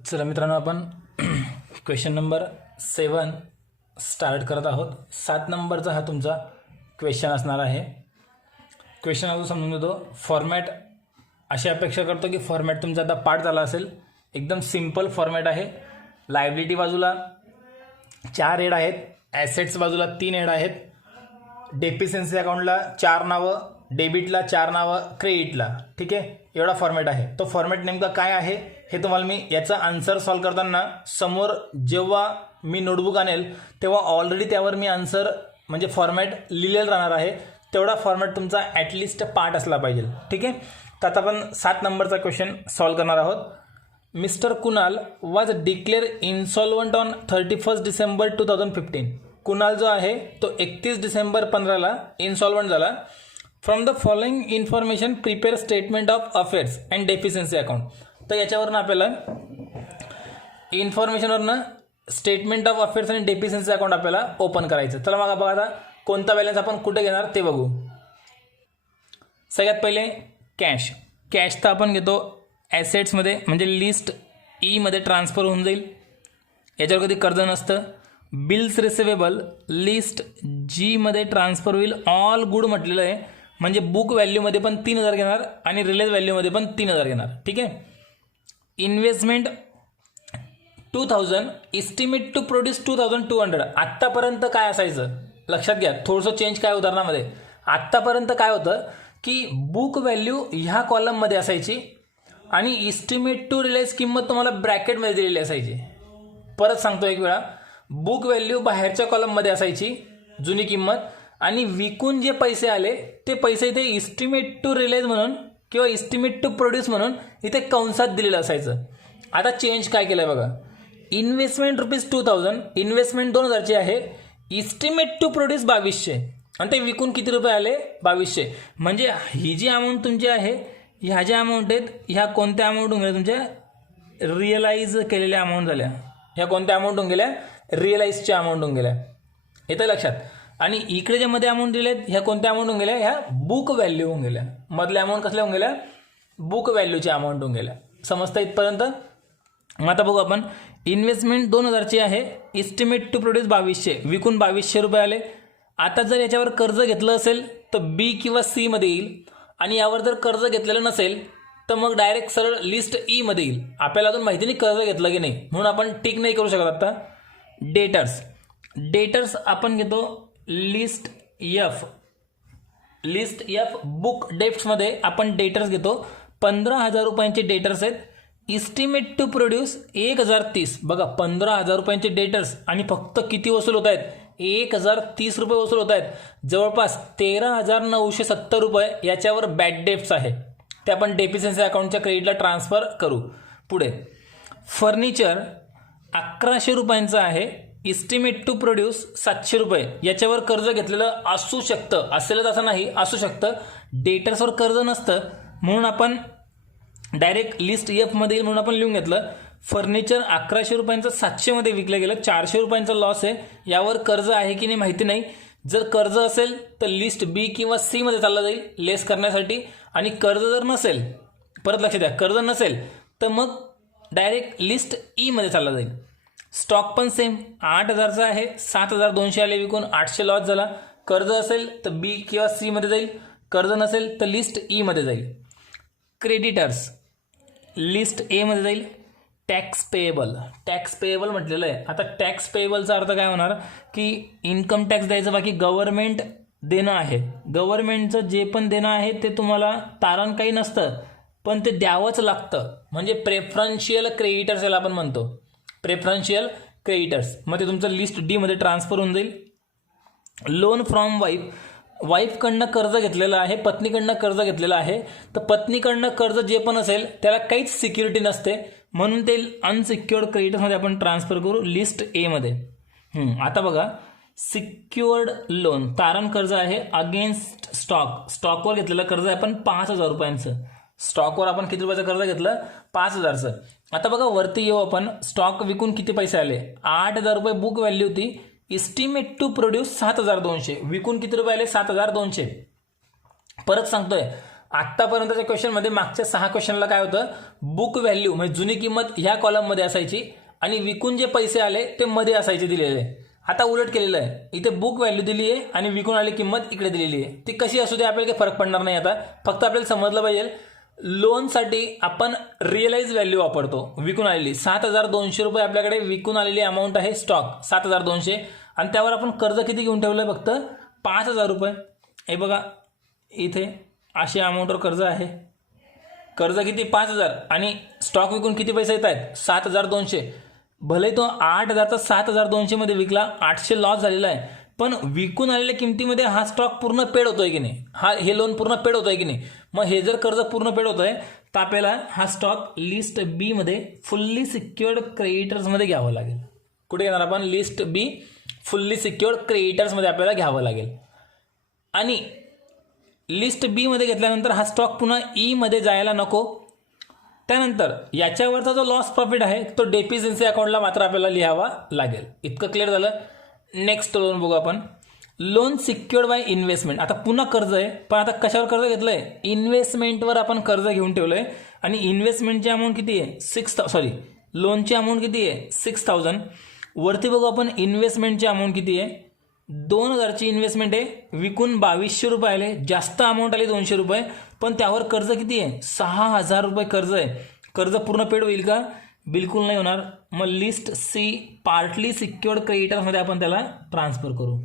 चला मित्रांनो, आपण क्वेश्चन नंबर 7 स्टार्ट करत आहोत. 7 नंबरचा हा तुमचा क्वेश्चन असणार आहे. क्वेश्चन अजून समजून घेतो. फॉर्मॅट अशी अपेक्षा करतो की फॉर्मॅट तुमचा आता पाठ झाला असेल. एकदम सिंपल फॉर्मॅट आहे. लायबिलिटी बाजूला 4 हेड आहेत, ॲसेट्स बाजूला 3 हेड आहेत, डेफिशियन्सी अकाउंटला 4 नावं, डेबिटला 4 नावं, क्रेडिटला. ठीक आहे, एवढा फॉर्मॅट आहे. तो फॉर्मॅट नेमका काय आहे हे तुम्हाला मी याचा आन्सर सॉल्व करताना समोर जेव्हा मी नोटबुक आणेल तेव्हा ऑलरेडी त्यावर मी आन्सर म्हणजे फॉर्मॅट लिहिलेलं राहणार आहे. तेवढा फॉर्मॅट तुमचा ॲटलिस्ट पार्ट असला पाहिजे. ठीक आहे, तर आता आपण 7 नंबरचा क्वेश्चन सॉल्व करणार आहोत. Mister Kunal was declare insolvent on 31 December 2015. Kunal जो आहे तो 31 डिसेंबर 15ला इन्सॉल्वंट झाला. From the following information prepare statement of affairs and deficiency account. तर याच्यावरनं आपल्याला इन्फॉर्मेशनवरनं स्टेटमेंट ऑफ अफेअर्स आणि डेफिशियन्सी अकाउंट आपल्याला ओपन करायचं. चला मग बघा आता कोणता बॅलन्स आपण कुठे घेणार ते बघू. सगळ्यात पहिले कॅश. कॅश तर आपण घेतो ॲसेट्समध्ये म्हणजे लिस्ट ईमध्ये ट्रान्सफर होऊन जाईल. याच्यावर कधी कर्ज नसतं. बिल्स रिसिवेबल लिस्ट जीमध्ये ट्रान्सफर होईल. ऑल गुड म्हटलेलं आहे म्हणजे बुक व्हॅल्यूमध्ये पण 3000 घेणार आणि रिलेज व्हॅल्यूमध्ये पण 3000 घेणार. ठीक आहे. Investment 2000, estimate to produce 2200. आत्तापर्यंत काय असायचं लक्षात घ्या, थोडंसं चेंज काय उदाहरणामध्ये. आत्तापर्यंत काय होतं की बुक व्हॅल्यू ह्या कॉलममध्ये असायची आणि इस्टिमेट टू रिलाइज किंमत तुम्हाला ब्रॅकेटमध्ये दिलेली असायची. परत सांगतो एक वेळा, बुक व्हॅल्यू बाहेरच्या कॉलममध्ये असायची जुनी किंमत आणि विकून जे पैसे आले ते पैसे इथे इस्टिमेट टू रिलाइज म्हणून किंवा इस्टिमेट टू प्रोड्यूस म्हणून इथे कंसात दिलेलं असायचं. आता चेंज काय केलं आहे बघा. इन्व्हेस्टमेंट ₹2000, इन्व्हेस्टमेंट 2000ची आहे. इस्टिमेट टू प्रोड्यूस 2200 आणि ते विकून किती रुपये आले 2200. म्हणजे ही जी अमाऊंट तुमची आहे, ह्या ज्या अमाऊंट आहेत ह्या कोणत्या अमाऊंट होऊन गेल्या तुमच्या रिअलाइज केलेल्या अमाऊंट झाल्या. ह्या कोणत्या अमाऊंट होऊन गेल्या रिअलाइजच्या अमाऊंट होऊन गेल्या. येतं लक्षात. आणि इकडे ज्या मध्ये अमाऊंट दिलेत ह्या कोणत्या अमाऊंट होऊन गेल्या ह्या बुक व्हॅल्यू होऊन गेल्या. मधल्या अमाऊंट कसल्या होऊन गेल्या बुक व्हॅल्यूच्या अमाऊंट होऊन गेल्या. समजतं इथपर्यंत. मग आता बघू आपण. इन्व्हेस्टमेंट 2000ची आहे, इस्टिमेट टू प्रोड्यूस 2200, विकून 2200 रुपये आले. आता जर याच्यावर कर्ज घेतलं असेल तर बी किंवा सी मध्ये येईल आणि यावर जर कर्ज घेतलेलं नसेल तर मग डायरेक्ट सरळ लिस्ट ई मध्ये येईल. आपल्याला अजून माहिती नाही कर्ज घेतलं की नाही म्हणून आपण टिक नाही करू शकत. आता डेटर्स. डेटर्स आपण घेतो list F. List F book डेप्ट्समध्ये आपण डेटर्स घेतो. 15000 रुपयांचे डेटर्स आहेत. Estimate to produce 1030. बघा 15000 रुपयांचे डेटर्स आणि फक्त किती वसूल होत आहेत 1030 रुपये वसूल होत आहेत. जवळपास 13970 रुपये याच्यावर बॅड डेप्ट्स आहे. ते आपण डेफिशियन्सी अकाउंटच्या क्रेडिटला ट्रान्सफर करू. पुढे फर्निचर 1100 रुपयांचं आहे. इस्टिमेट टू प्रोड्यूस 700 रुपये. याच्यावर कर्ज घेतलेलं असू शकतं, असेलच असं नाही, असू शकतं. डेटर्सवर कर्ज नसतं म्हणून आपण डायरेक्ट लिस्ट एफ मध्ये येईल म्हणून आपण लिहून घेतलं. फर्निचर 1100 रुपयांचं 700 मध्ये विकलं गेलं. 400 रुपयांचा लॉस आहे. यावर कर्ज आहे की नाही माहिती नाही. जर कर्ज असेल तर लिस्ट बी किंवा सी मध्ये चालला जाईल लेस करण्यासाठी. आणि कर्ज जर नसेल, परत लक्षात द्या, कर्ज नसेल तर मग डायरेक्ट लिस्ट ई मध्ये चालला जाईल. स्टॉक पण सेम 8000चा आहे, 7200 आले विकून, 800 लॉस झाला. कर्ज असेल तर बी किंवा सी मध्ये जाईल, कर्ज नसेल तर लिस्ट ई मध्ये जाईल. क्रेडिटर्स लिस्ट ए मध्ये जाईल. Tax payable. टॅक्स पेएबल म्हटलेलं आहे. आता टॅक्स पेएबलचा अर्थ काय होणार की इन्कम टॅक्स द्यायचं बाकी गव्हर्नमेंट देणं आहे. गव्हर्नमेंटचं जे पण देणं आहे ते तुम्हाला तारण काही नसतं पण ते द्यावंच लागतं. म्हणजे प्रेफरन्शियल क्रेडिटर्स याला आपण म्हणतो. Preferential creditors. मग ते तुमचं लिस्ट डी मध्ये ट्रान्सफर होऊन जाईल. Loan from wife. वाईफकडनं कर्ज घेतलेलं आहे, पत्नीकडनं कर्ज घेतलेलं आहे. तर पत्नीकडनं कर्ज जे पण असेल त्याला काहीच सिक्युरिटी नसते म्हणून ते अनसिक्युअर्ड क्रेडिटर्समध्ये आपण ट्रान्सफर करू लिस्ट ए मध्ये. आता बघा सिक्युअर्ड लोन तारण कर्ज आहे अगेन्स्ट स्टॉक. स्टॉकवर घेतलेलं कर्ज आहे आपण 5000 रुपयांचं. स्टॉकवर आपण किती रुपयाचं कर्ज घेतलं 5000चं. आता बघा वरती येऊ आपण. स्टॉक विकून किती पैसे आले 8000 रुपये बुक व्हॅल्यू होती. इस्टिमेट टू प्रोड्यूस 7200, विकून किती रुपये आले 7200. परत सांगतोय आत्तापर्यंतच्या क्वेश्चनमध्ये मागच्या 6 क्वेश्चनला काय होतं, बुक व्हॅल्यू म्हणजे जुनी किंमत ह्या कॉलममध्ये असायची आणि विकून जे पैसे आले ते मध्ये असायचे दिलेले. आता उलट केलेलं आहे, इथे बुक व्हॅल्यू दिली आहे आणि विकून आलेली किंमत इकडे दिलेली आहे. ती कशी असू दे आपल्याला काही फरक पडणार नाही. आता फक्त आपल्याला समजलं पाहिजे लोनसाठी आपण रिअलाइज व्हॅल्यू वापरतो. विकून आलेली 7,200 रुपये आपल्याकडे विकून आलेली अमाऊंट आहे स्टॉक 7,200 आणि त्यावर आपण कर्ज किती घेऊन ठेवलं आहे, फक्त 5,000 रुपये. हे बघा इथे अशा अमाऊंटवर कर्ज आहे. कर्ज किती 5,000 आणि स्टॉक विकून किती पैसे येत आहेत 7,200. भले तो 8,000चा 7,200 मध्ये विकला, 800 लॉस झालेला आहे, पण विकून आलेल्या किमतीमध्ये हा स्टॉक पूर्ण पेड होतोय की नाही, हे लोन पूर्ण पेड होतोय की नाही. मग हे जर कर्ज पूर्ण पेड होतोय तर आपल्याला हा स्टॉक लिस्ट बी मध्ये फुल्ली सिक्युअर्ड क्रेडिटर्समध्ये घ्यावं लागेल. कुठे घेणार आपण, लिस्ट बी फुल्ली सिक्युअर्ड क्रेडिटर्समध्ये आपल्याला घ्यावं लागेल. आणि लिस्ट बी मध्ये घेतल्यानंतर हा स्टॉक पुन्हा ई मध्ये जायला नको. त्यानंतर याच्यावरचा जो लॉस प्रॉफिट आहे तो डेफिशियन्सी अकाउंटला मात्र आपल्याला लिहावा लागेल. इतकं क्लिअर झालं. नेक्स्ट लोन बघू आपण, लोन सिक्युअर्ड बाय इन्व्हेस्टमेंट. आता पुन्हा कर्ज आहे, पण आता कशावर कर्ज घेतलंय, इन्व्हेस्टमेंटवर आपण कर्ज घेऊन ठेवलंय आणि इन्व्हेस्टमेंटची अमाऊंट किती आहे लोनची अमाऊंट किती आहे 6,000. वरती बघू आपण इन्व्हेस्टमेंटची अमाऊंट किती आहे 2,000ची इन्व्हेस्टमेंट आहे. विकून 2,200 रुपये आले, जास्त अमाऊंट आली 200 रुपये, पण त्यावर कर्ज किती आहे 6,000 रुपये कर्ज आहे. कर्ज पूर्ण पेड होईल का, बिलकुल नाही होणार. मग लिस्ट सी पार्टली सिक्युअर्ड क्रेडिटर्समध्ये आपण त्याला ट्रान्सफर करू.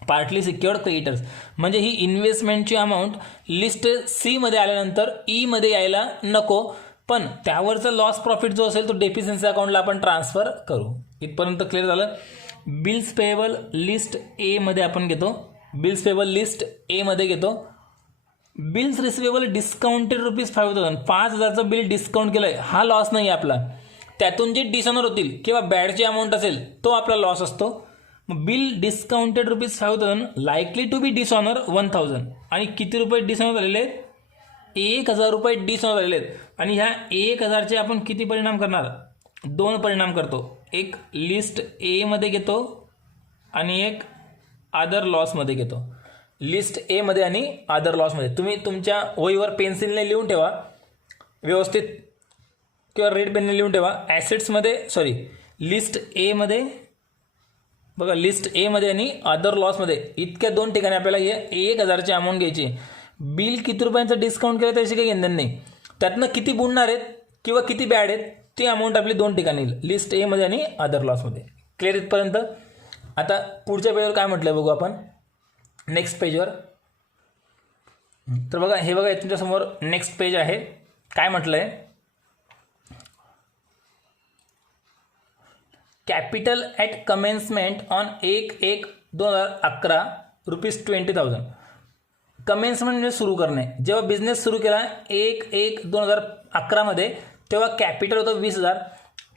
पार्टली सिक्युअर्ड क्रेडिटर्स म्हणजे ही इन्व्हेस्टमेंटची अमाऊंट लिस्ट सी मध्ये आल्यानंतर ई मध्ये यायला नको, पण त्यावरचा लॉस प्रॉफिट जो असेल तो डेफिशियन्सी अकाउंटला आपण ट्रान्सफर करू. इथपर्यंत क्लिअर झालं. बिल्स पेएबल लिस्ट ए मध्ये आपण घेतो. बिल्स पेएबल लिस्ट ए मध्ये घेतो. Bills receivable discounted ₹5,000. 5,000चं बिल डिस्काउंट केलंय, हा लॉस नाही आपला. त्यातून जे डिसऑनर होतील किंवा बॅडची अमाऊंट असेल तो आपला लॉस असतो. Bill discounted ₹5,000 likely to be dishonour 1,000. आणि किती रुपये डिसऑनर झालेले आहेत 1,000 रुपये डिसऑनर झालेले आहेत. आणि ह्या 1,000चे आपण किती परिणाम करणार, 2 परिणाम करतो. एक लिस्ट ए मध्ये घेतो आणि एक अदर लॉसमध्ये घेतो. लिस्ट ए मध्ये आणि अदर लॉसमध्ये. तुम्ही तुमच्या वहीवर पेन्सिलने लिहून ठेवा व्यवस्थित किंवा रेड पेनने लिहून ठेवा. ॲसेट्समध्ये लिस्ट ए मध्ये बघा, लिस्ट ए मध्ये आणि अदर लॉसमध्ये इतक्या 2 ठिकाणी आपल्याला हे 1,000ची अमाऊंट घ्यायची. बिल किती रुपयांचं डिस्काउंट केलं त्याची काही घेणं नाही. त्यातनं किती बुडणार आहेत किंवा किती बॅड आहेत ती अमाऊंट आपली 2 ठिकाणी लिस्ट ए मध्ये आणि अदर लॉसमध्ये. क्लिअर इथपर्यंत. आता पुढच्या पेजवर काय म्हटलंय बघू आपण, नेक्स्ट पेजवर. तर बघा हे बघा तुमच्यासमोर नेक्स्ट पेज आहे. काय म्हटलंय, capital at commencement on 1/1/2011 ₹20,000. Commencement म्हणजे सुरू करणे. जेव्हा बिझनेस सुरू केला 1/1/2011 मध्ये तेव्हा कॅपिटल होतं 20,000.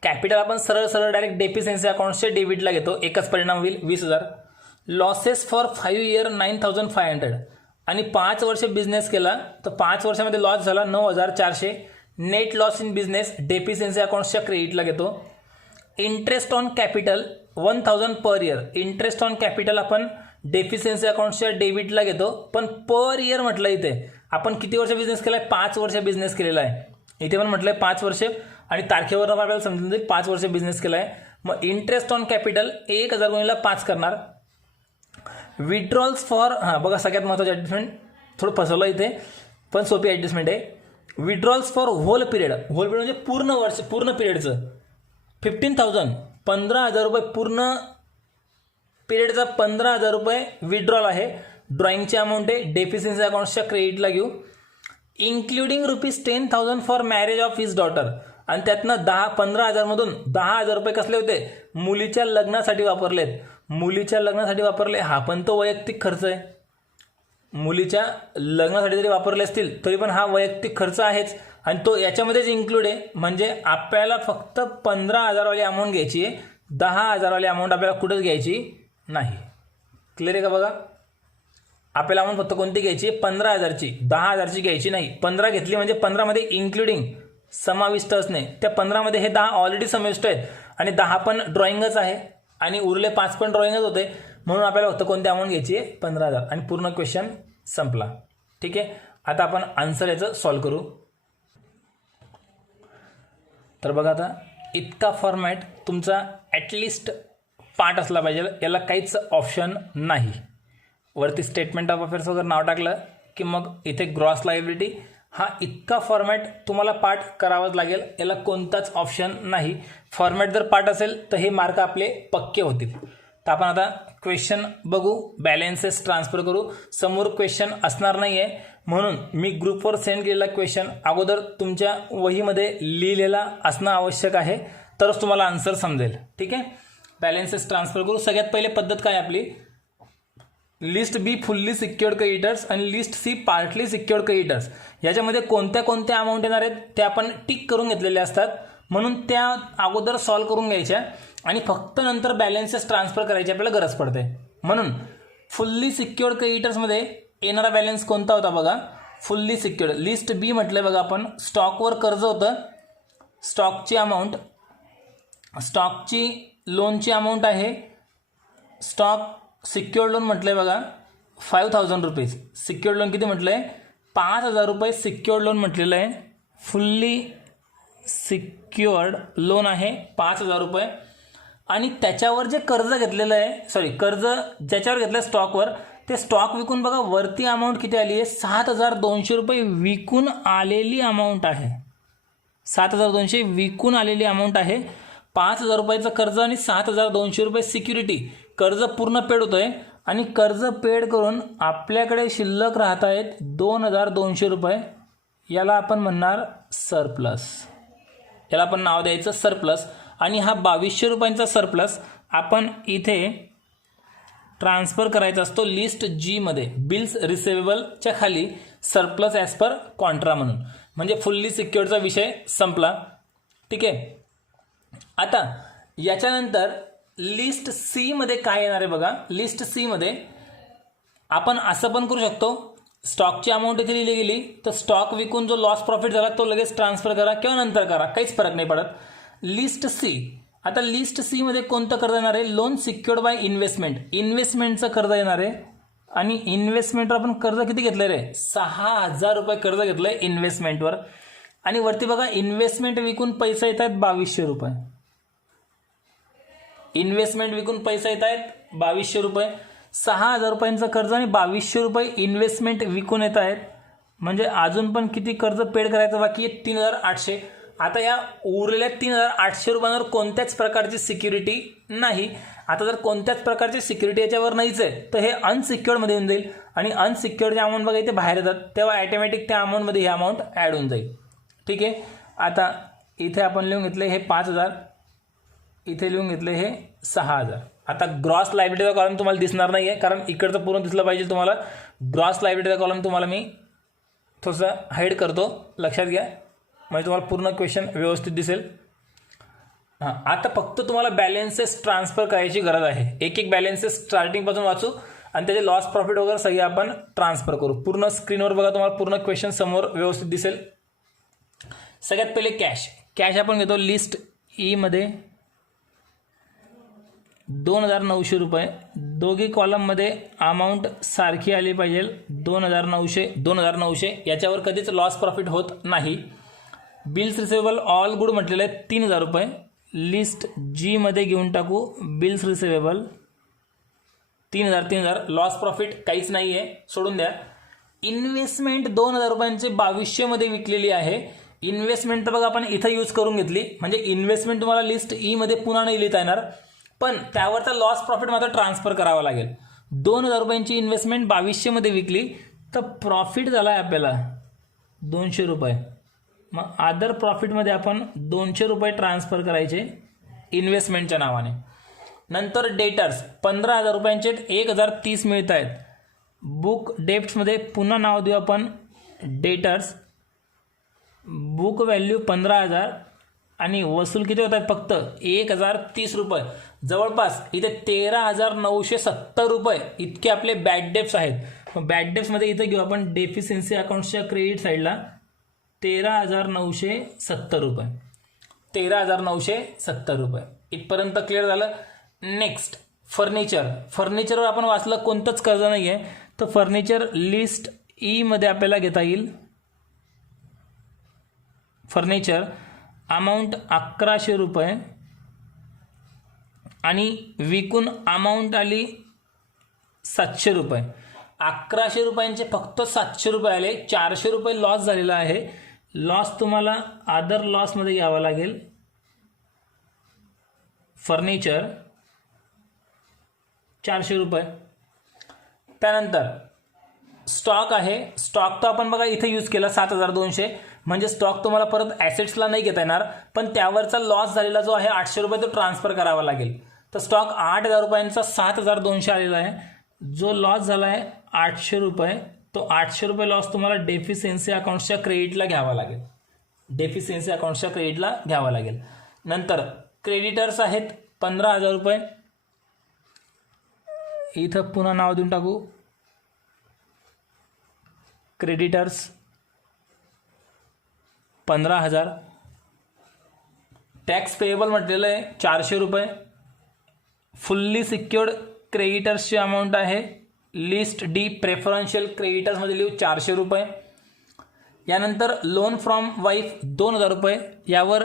कॅपिटल आपण सरळ डायरेक्ट डेफिशियन्सी अकाउंटच्या डेबिटला घेतो, एकच परिणाम होईल 20,000. Losses for 5 year 9,500. आणि 5 वर्ष बिझनेस केला तर 5 वर्षामध्ये लॉस झाला 9,400. Net loss in business deficiency अकाउंटच्या क्रेडिटला घेतो. Interest on capital 1,000 per year. Interest on capital आपण डेफिशियन्सी अकाउंटच्या डेबिटला घेतो, पण पर इयर म्हटलं इथे आपण किती वर्ष बिझनेस केलाय 5 वर्ष बिझनेस केलेला आहे. इथे पण म्हटलंय 5 वर्ष आणि तारखेवर आपल्याला समजून जाईल 5 वर्ष बिझनेस केलाय. मग इंटरेस्ट ऑन कॅपिटल 1,000 गुणिले 5 करणार. विड्रॉल्स फॉर बघा सगळ्यात महत्त्वाची ॲडजस्टमेंट, थोडं फसवलं इथे पण सोपी ॲडजस्टमेंट आहे. Withdrawals for whole period. Whole period म्हणजे पूर्ण वर्ष, पूर्ण पिरियडचं 15,000 15,000 रुपये पूर्ण पिरियडचा 15,000 रुपये विड्रॉल आहे. ड्रॉइंगची अमाऊंट आहे, डेफिशियन्सी अकाउंटच्या क्रेडिटला घेऊ. Including ₹10,000 for marriage of his daughter. आणि त्यातनं 15,000 मधून 10,000 रुपये कसले होते मुलीच्या लग्नासाठी वापरलेत. मुलीच्या लग्नासाठी वापरले, हा पण तो वैयक्तिक खर्च आहे. मुलीच्या लग्नासाठी जरी वापरले असतील तरी पण हा वैयक्तिक खर्च आहेच आणि तो याच्यामध्येच इन्क्लूड आहे. म्हणजे आपल्याला फक्त 15,000 वाली अमाऊंट घ्यायची आहे, 10,000 वाली अमाऊंट आपल्याला कुठंच घ्यायची नाही. क्लिअर आहे का बघा, आपल्याला अमाऊंट फक्त कोणती घ्यायची 15,000ची, 10,000ची घ्यायची नाही. 15 घेतली म्हणजे 15 मध्ये इन्क्लुडिंग समाविष्ट असणे. त्या 15 मध्ये हे 10 ऑलरेडी समाविष्ट आहेत आणि 10 पण ड्रॉइंगच आहे आणि उरले 5 पण ड्रॉइंगच होते. म्हणून आपल्याला फक्त कोणती अमाऊंट घ्यायची आहे 15,000 आणि पूर्ण क्वेश्चन संपला. ठीक आहे. आता आपण आन्सर याचं सॉल्व करू. तर बघा आता इतका फॉर्मॅट तुमचा ॲटलिस्ट पार्ट असला पाहिजे, याला काहीच ऑप्शन नाही. वरती स्टेटमेंट ऑफ अफेअर्स वगैरे नाव टाकलं की मग इथे ग्रॉस लायबिलिटी, हा इतका फॉर्मॅट तुम्हाला पार्ट करावाच लागेल, याला कोणताच ऑप्शन नाही. फॉर्मॅट जर पार्ट असेल तर हे मार्क आपले पक्के होतील. तर आपण आता क्वेश्चन बघू, बॅलन्सेस ट्रान्सफर करू. समोर क्वेश्चन असणार नाही आहे म्हणून मी ग्रुपवर सेंड केलेला क्वेश्चन अगोदर तुमच्या वहीमध्ये लिहिलेला असणं आवश्यक आहे, तरच तुम्हाला आन्सर समजेल. ठीक आहे, बॅलन्सेस ट्रान्सफर करू. सगळ्यात पहिले पद्धत काय आपली, list B fully secured creditors आणि list C partly secured creditors, याच्यामध्ये कोणत्या कोणत्या अमाऊंट येणार आहेत ते आपण टिक करून घेतलेले असतात, म्हणून त्या अगोदर सॉल्व करून घ्यायच्या आणि फक्त नंतर बॅलन्सेस ट्रान्सफर करायची आपल्याला गरज पडते. म्हणून फुल्ली सिक्युअर्ड क्रेडिटर्समध्ये येणारा बॅलन्स कोणता होता बघा, फुल्ली सिक्युअर्ड. लिस्ट बी म्हटलं बघा आपण, स्टॉकवर कर्ज होतं, स्टॉकची अमाऊंट, स्टॉकची लोनची अमाऊंट आहे, स्टॉक सिक्युअर्ड लोन म्हटलंय बघा 5,000 रुपीज. सिक्युअर्ड लोन किती म्हटलंय, 5,000 रुपये सिक्युअर्ड लोन म्हटलेलं आहे. फुल्ली सिक्युअर्ड लोन आहे 5,000 रुपये. आणि त्याच्यावर जे कर्ज घेतलेलं आहे, कर्ज ज्याच्यावर घेतलं स्टॉकवर, ते स्टॉक विकून बघा वरती अमाऊंट किती आली आहे, 7,200 रुपये विकून आलेली अमाऊंट आहे. 7,200 विकून आलेली अमाऊंट आहे. 5,000 रुपयाचं कर्ज आणि 7,200 रुपये सिक्युरिटी. कर्ज पूर्ण पेड होतोय आणि कर्ज पेड करून आपल्याकडे शिल्लक राहत आहेत 2,200 रुपये. याला आपण म्हणणार सरप्लस, याला आपण नाव द्यायचं सरप्लस. आणि हा 2,200 रुपयांचा सरप्लस आपण इथे ट्रान्सफर करायचा असतो लिस्ट जी मध्ये, बिल्स रिसिवेबलच्या खाली सरप्लस ॲज पर कॉन्ट्रा म्हणून. म्हणजे फुल्ली सिक्युअर्डचा विषय संपला. ठीक आहे, आता याच्यानंतर लिस्ट सी मध्ये काय येणार आहे बघा. लिस्ट सी मध्ये आपण असं पण करू शकतो, स्टॉकची अमाऊंट इथे लिहिली गेली तर स्टॉक विकून जो लॉस प्रॉफिट झाला तो लगेच ट्रान्सफर करा किंवा नंतर करा, काहीच फरक नाही पडत. लिस्ट सी, आता लिस्ट सी मध्ये कोणतं कर्ज येणार आहे, लोन सिक्युअर्ड बाय इन्व्हेस्टमेंट, इन्व्हेस्टमेंटचं कर्ज येणार आहे. आणि इन्व्हेस्टमेंटवर आपण कर्ज किती घेतलंय रे, 6,000 रुपये कर्ज घेतलंय इन्व्हेस्टमेंटवर. आणि वरती बघा इन्व्हेस्टमेंट विकून पैसे येत आहेत 2,200 रुपये. इन्व्हेस्टमेंट विकून पैसे येत आहेत 2,200 रुपये. 6,000 रुपयांचं कर्ज आणि 2,200 रुपये इन्व्हेस्टमेंट विकून येत आहेत. म्हणजे अजून पण किती कर्ज पेड करायचं बाकी आहे, 3,800. आता या उरलेल्या 3,800 रुपयांवर कोणत्याच प्रकारची सिक्युरिटी नाही. आता जर कोणत्याच प्रकारची सिक्युरिटी याच्यावर नाहीच आहे तर हे अनसिक्युअर्डमध्ये येऊन जाईल. आणि अनसिक्युअर्ड जे अमाऊंट बघा इथे बाहेर येतात तेव्हा ॲटोमॅटिक त्या अमाऊंटमध्ये ही अमाऊंट ॲड होऊन जाईल. ठीक आहे, आता इथे आपण लिहून घेतले हे 5,000, इथे लिहून घेतले हे 6,000. आता ग्रॉस लायबिलिटीचा कॉलम तुम्हाला दिसणार नाही आहे कारण इकडचं पूर्ण दिसलं पाहिजे तुम्हाला. ग्रॉस लायबिलिटीचा कॉलम तुम्हाला मी थोडंसं हाईड करतो, लक्षात घ्या, म्हणजे तुम्हाला पूर्ण क्वेश्चन व्यवस्थित दिसेल. हां, आता फक्त तुम्हाला बॅलन्सेस ट्रान्सफर करायची गरज आहे. एक एक बॅलन्सेस स्टार्टिंगपासून वाचू आणि त्याचे लॉस प्रॉफिट वगैरे सगळे आपण ट्रान्सफर करू. पूर्ण स्क्रीनवर बघा, तुम्हाला पूर्ण क्वेश्चन समोर व्यवस्थित दिसेल. सगळ्यात पहिले कॅश. कॅश आपण घेतो लिस्ट ई मध्ये 2,900 रुपये. दोघी कॉलममध्ये अमाऊंट सारखी आली पाहिजे, 2,900 याच्यावर कधीच लॉस प्रॉफिट होत नाही. बिल्स रिसिवेबल ऑल गुड म्हटलेलं आहे 3,000 रुपये. लिस्ट जी मध्ये घेऊन टाकू बिल्स रिसिवेबल 3,000. लॉस प्रॉफिट काहीच नाही आहे, सोडून द्या. इन्व्हेस्टमेंट 2,000 रुपयांचे 2,200 मध्ये विकलेली आहे. इन्व्हेस्टमेंट तर बघा आपण इथं यूज करून घेतली, म्हणजे इन्व्हेस्टमेंट तुम्हाला लिस्ट ई मध्ये पुन्हा नाही लिहिता येणार, पण त्यावरचा लॉस प्रॉफिट मात्र ट्रान्सफर करावा लागेल. 2,000 रुपयांची इन्व्हेस्टमेंट 2,200 मध्ये विकली तर प्रॉफिट झाला आहे आपल्याला 200 रुपये. मग अदर प्रॉफिटमध्ये आपण 200 रुपये ट्रान्सफर करायचे इन्व्हेस्टमेंटच्या नावाने. नंतर डेटर्स 15,000 रुपयांचे 1,030 मिळत आहेत. बुक डेप्ट्समध्ये पुन्हा नाव देऊ आपण डेटर्स. बुक व्हॅल्यू 15,000 आणि वसूल किती होत आहेत फक्त 1,030 रुपये. जवळपास इथे 13,970 रुपये इतके आपले बॅड डेप्स आहेत. मग बॅड डेप्समध्ये इथे घेऊ आपण डेफिशियन्सी अकाउंट्सच्या क्रेडिट साईडला 13,970 रुपये. 13,970 रुपये इथपर्यंत क्लिअर झालं. Next furniture. फर्निचरवर आपण वाचलं कोणतंच कर्ज नाही आहे, तर फर्निचर लिस्ट ई मध्ये आपल्याला घेता येईल फर्निचर, अमाऊंट 1100 रुपये आणि विकून अमाऊंट आली 700 रुपये. 1100 रुपयांचे फक्त 700 रुपये आले. 400 रुपये लॉस झालेला आहे. लॉस तुम्हाला अदर लॉसमध्ये घ्यावा लागेल. फर्निचर 400 रुपये. त्यानंतर स्टॉक आहे. स्टॉक तर आपण बघा इथे यूज केला 7200, म्हणजे स्टॉक तुम्हाला परत ॲसेट्सला नाही घेता येणार, पण त्यावरचा लॉस झालेला जो आहे 800 रुपये तो ट्रान्सफर करावा लागेल. तर स्टॉक 8000 रुपयांचा 7200 आलेला आहे. जो लॉस झाला आहे 800 रुपये, तो 800 रुपये लॉस तुम्हाला डेफिशियन्सी अकाउंट्सच्या क्रेडिटला घ्यावा लागेल. डेफिशियन्सी अकाउंट्सच्या क्रेडिटला घ्यावा लागेल. नंतर क्रेडिटर्स आहेत 15000 रुपये. इथं पुन्हा नाव देऊन टाकू, क्रेडिटर्स 15000. टॅक्स पेएबल म्हटलेलं आहे 400 रुपये. फुल्ली सिक्युअर्ड क्रेडिटर्सची अमाऊंट आहे लिस्ट डी प्रेफरन्शियल क्रेडिटर्समध्ये लिहू 400 रुपये. यानंतर लोन फ्रॉम वाईफ 2000 रुपये. यावर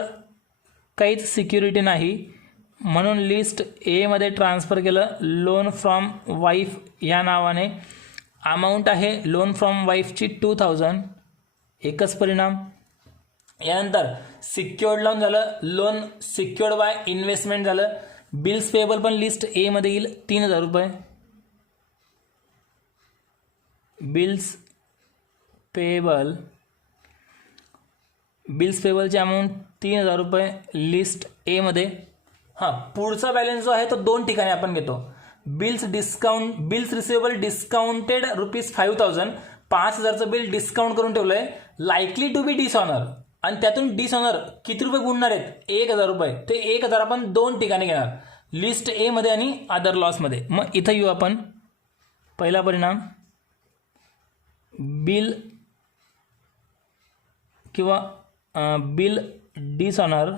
काहीच सिक्युरिटी नाही म्हणून लिस्ट एमध्ये ट्रान्सफर केलं लोन फ्रॉम वाईफ या नावाने. अमाऊंट आहे लोन फ्रॉम वाईफची 2000. एकच परिणाम. यानंतर सिक्युअर्ड लोन झालं, लोन सिक्युअर्ड बाय इन्व्हेस्टमेंट झालं. बिल्स पेएबल पण लिस्ट एमध्ये येईल 3000 रुपये. बिल्स पेएबलची अमाऊंट 3000 रुपये लिस्ट एमध्ये. हां, पुढचा बॅलन्स जो आहे तो 2 ठिकाणी आपण घेतो. Bills receivable discounted ₹5000. 5000चं बिल डिस्काउंट करून ठेवलं आहे. लाईकली टू बी डिसऑनर, आणि त्यातून डिसऑनर किती रुपये गुणणार आहेत? 1000 रुपये. ते 1000 आपण 2 ठिकाणी घेणार, लिस्ट ए मध्ये आणि अदर लॉसमध्ये. मग इथं येऊ आपण. पहिला परिणाम, बिल किंवा बिल डिसऑनर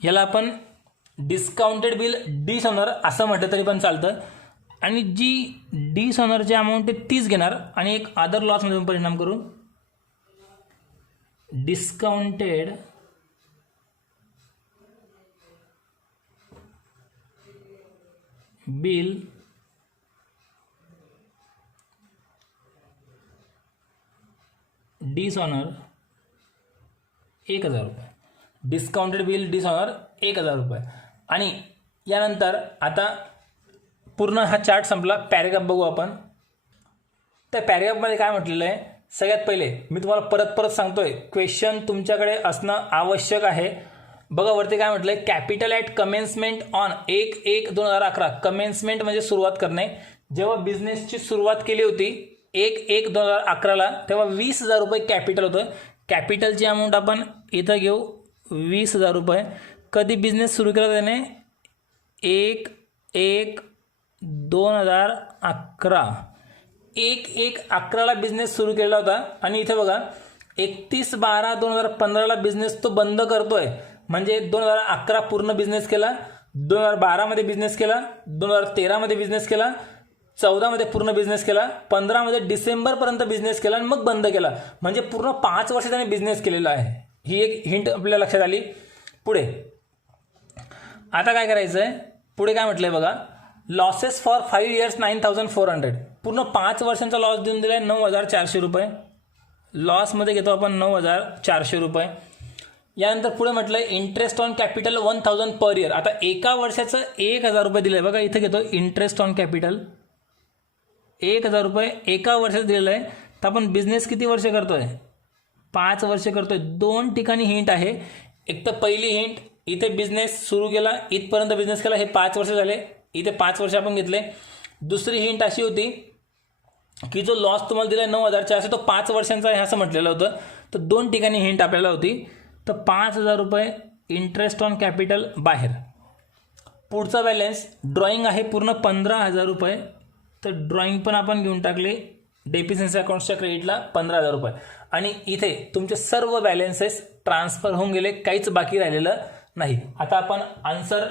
याला आपण डिस्काउंटेड बिल डिसऑनर असं म्हटलं तरी पण चालतं. आणि जी डिसऑनरची अमाऊंट आहे तीच घेणार आणि एक अदर लॉसमध्ये परिणाम करू. डिस्काउंटेड बिल डिसऑनर 1000 रुपये. डिस्काउंटेड बिल डिसऑनर 1000 रुपये. आणि यानंतर आता पूर्ण हा चार्ट संपला. पॅरेग्राफ बघू आपण. त्या पॅरेग्राफमध्ये काय म्हटलेलं आहे? सगळ्यात पहिले मी तुम्हाला परत सांगतोय, क्वेश्चन तुमच्याकडे असणं आवश्यक आहे. बघा वरती काय म्हटलंय, capital at commencement on 1/1/2011. Commencement म्हणजे सुरुवात करणे. जेव्हा बिझनेसची सुरुवात केली होती 1/1/2011 तेव्हा 20000 रुपये कॅपिटल होतं. कॅपिटलची अमाऊंट आपण इथं घेऊ 20000 रुपये. कधी बिझनेस सुरू केला त्याने? 1/1/2011. 1/1/11ला बिझनेस सुरू केला होता. आणि इथे बघा 31/12/2015ला बिझनेस तो बंद करतोय. म्हणजे 2011 पूर्ण बिझनेस केला, 2012 मध्ये बिझनेस केला, 2013 मध्ये बिझनेस केला, 14 मध्ये पूर्ण बिझनेस केला, 15 मध्ये डिसेंबरपर्यंत बिझनेस केला आणि मग बंद केला. म्हणजे पूर्ण 5 वर्ष त्याने बिझनेस केलेला आहे. ही एक हिंट आपल्या लक्षात आली. पुढे आता काय करायचं आहे? पुढे काय म्हटलंय बघा, लॉसेस फॉर 5 years 9400. पूर्ण 5 वर्षांचा लॉस देऊन दिलाय 9400 रुपये. लॉसमध्ये घेतो आपण 9400 रुपये. यानंतर पुढे म्हटलंय interest on capital 1000 per year. आता एका वर्षाचं 1000 रुपये दिलंय. बघा इथे घेतो इंटरेस्ट ऑन कॅपिटल 1000 रुपये एका वर्षात दिलेलं आहे. तर आपण बिझनेस किती वर्ष करतोय? 5 वर्ष करतोय. 2 ठिकाणी हिंट आहे. एक तर पहिली हिंट, इथे बिझनेस सुरू केला, इथपर्यंत बिझनेस केला, हे 5 वर्ष झाले, इथे 5 वर्ष आपण घेतले. दुसरी हिंट अशी होती की जो लॉस तुम्हाला दिला 9400 तो 5 वर्षांचा आहे असं म्हटलेलं होतं. तर 2 ठिकाणी हिंट आपल्याला होती. तर 5000 रुपये इंटरेस्ट ऑन कॅपिटल बाहेर. पुढचा बॅलन्स ड्रॉइंग आहे पूर्ण 15000 रुपये. तर ड्रॉइंग पण आपण घेऊन टाकले डेफिशियन्सी अकाउंट्सच्या क्रेडिटला 15000 रुपये. आणि इथे तुमचे सर्व बॅलन्सेस ट्रान्सफर होऊन गेले, काहीच बाकी राहिलेलं नाही. आता आपण आन्सर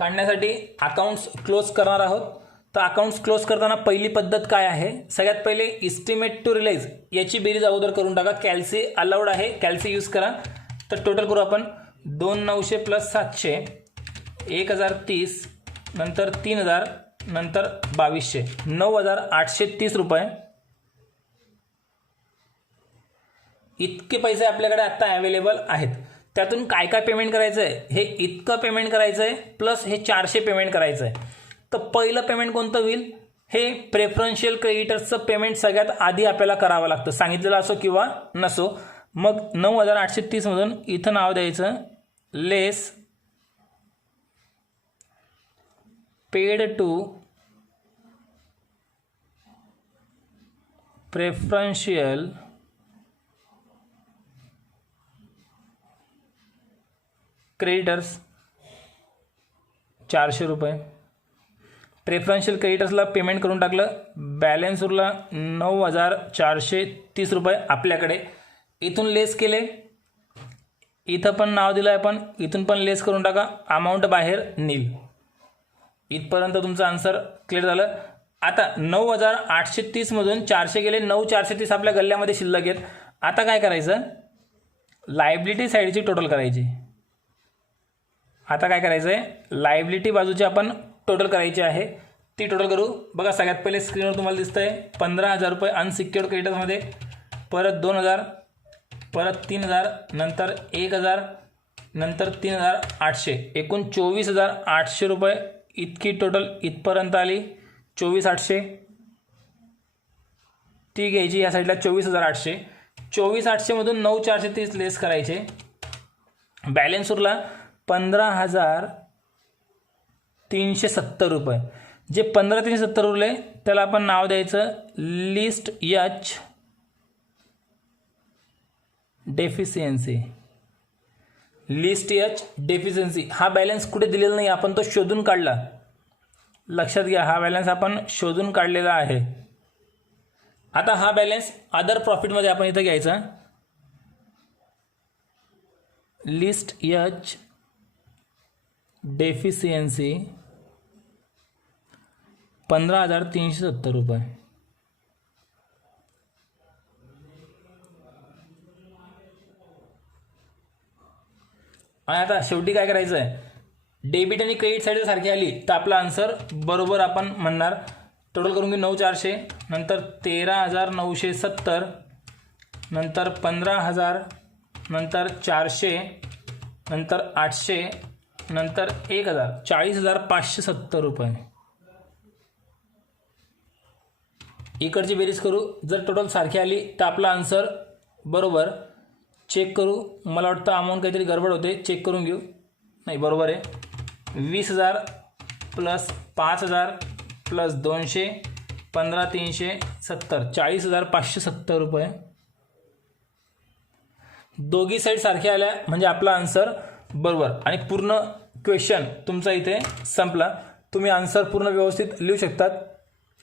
काढण्यासाठी अकाउंट्स क्लोज करणार आहोत. तर अकाउंट्स क्लोज करताना पहिली पद्धत काय आहे, सगळ्यात पहिले इस्टिमेट टू रिलाइज याची बेरीज अगोदर करून टाका. कॅल्सी अलाउड आहे, कॅल्सी यूज करा. तर टोटल करू आपण 2900 प्लस 700 1030 नंतर 3000 नंतर 2200 9830 रुपये इतके पैसे आपल्याकडे आता अवेलेबल आहेत. त्यातून काय काय पेमेंट करायचं आहे, हे इतकं पेमेंट करायचं आहे प्लस हे 400 पेमेंट करायचं आहे. तर पहिलं पेमेंट कोणतं होईल, हे प्रेफरन्शियल क्रेडिटर्सचं पेमेंट सगळ्यात आधी आपल्याला करावं लागतं, सांगितलेलं असो किंवा नसो. मग 9830 मधून इथं नाव द्यायचं लेस पेड टू प्रेफरन्शियल क्रेडिटर्स 400 रुपये. प्रेफरन्शियल क्रेडिटर्सला पेमेंट करून टाकलं, बॅलन्स उरला 9430 रुपये आपल्याकडे. इथून लेस केले, इथं पण नाव दिलं आहे आपण, इथून पण लेस करून टाका, अमाऊंट बाहेर नील. इथपर्यंत तुमचं आन्सर क्लिअर झालं. आता 9830 मधून 400 गेले, 9430 आपल्या गल्ल्यामध्ये शिल्लक आहेत. आता काय करायचं, लायबिलिटी साईडची टोटल करायची. आता काय करायचं आहे, लायबिलिटी बाजूची आपण टोटल करायची आहे. ती टोटल करू. बघा सगळ्यात पहिले स्क्रीनवर तुम्हाला दिसतंय 15000 रुपये अनसिक्युअर्ड क्रेडिटर्समध्ये, परत 2000, परत 3000, नंतर 1000, नंतर 3800, एकूण 24800 रुपये इतकी टोटल इथपर्यंत आली. 24800 ती घ्यायची या साईडला 24800. 24800 मधून 9430 लेस करायचे, बॅलन्स उरला 15370 रुपये. जे 15370 उरले त्याला आपण नाव द्यायचं list H deficiency. List H deficiency हा बॅलन्स कुठे दिलेला नाही, आपण तो शोधून काढला. लक्षात घ्या, हा बॅलन्स आपण शोधून काढलेला आहे. आता हा बॅलन्स अदर प्रॉफिटमध्ये आपण इथं घ्यायचा. लिस्ट एच डेफिशियन्सी 15370 रुपये. आणि आता शेवटी काय करायचं आहे, डेबिट आणि क्रेडिट साईड सारखी आली तर आपला आन्सर बरोबर आपण म्हणणार. टोटल करून घेऊ 9400, नंतर 13970, नंतर 15000, नंतर 400, नंतर 800, नंतर 1000, 40570 रुपये. इकडची बेरीज करू, जर टोटल सारखी आली तर आपला आन्सर बरोबर. चेक करू, मला वाटतं अमाऊंट काहीतरी गडबड होते, चेक करून घेऊ. नाही बरोबर आहे. 20000 प्लस 5000 प्लस 200 15370 40570 रुपये. दोघी साईड सारख्या आल्या म्हणजे आपला आन्सर बरोबर. आणि पूर्ण क्वेश्चन तुमचा इथे संपला. तुम्ही आन्सर पूर्ण व्यवस्थित लिहू शकतात.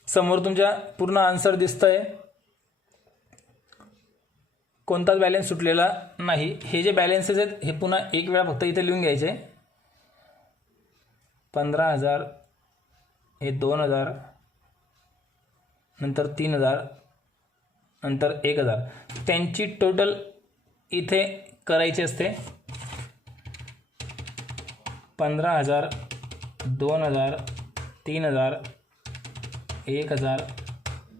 समोर तुमच्या पूर्ण आन्सर दिसतंय, कोणताच बॅलन्स सुटलेला नाही. हे जे बॅलन्सेस आहेत हे पुन्हा एक वेळा फक्त इथे लिहून घ्यायचे. 15000, हे 2000, नंतर 3000, नंतर 1000, त्यांची टोटल इथे करायची असते. 15000, 2000, 3000, 1000,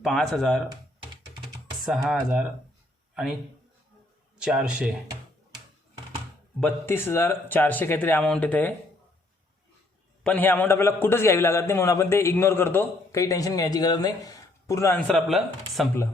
5000, 6000 आणि 400. 32400 काहीतरी अमाऊंट येते. पण हे अमाऊंट आपल्याला कुठंच घ्यावी लागत नाही म्हणून आपण ते इग्नोर करतो. काही टेन्शन घ्यायची गरज नाही. पूर्ण आन्सर आपलं संपलं.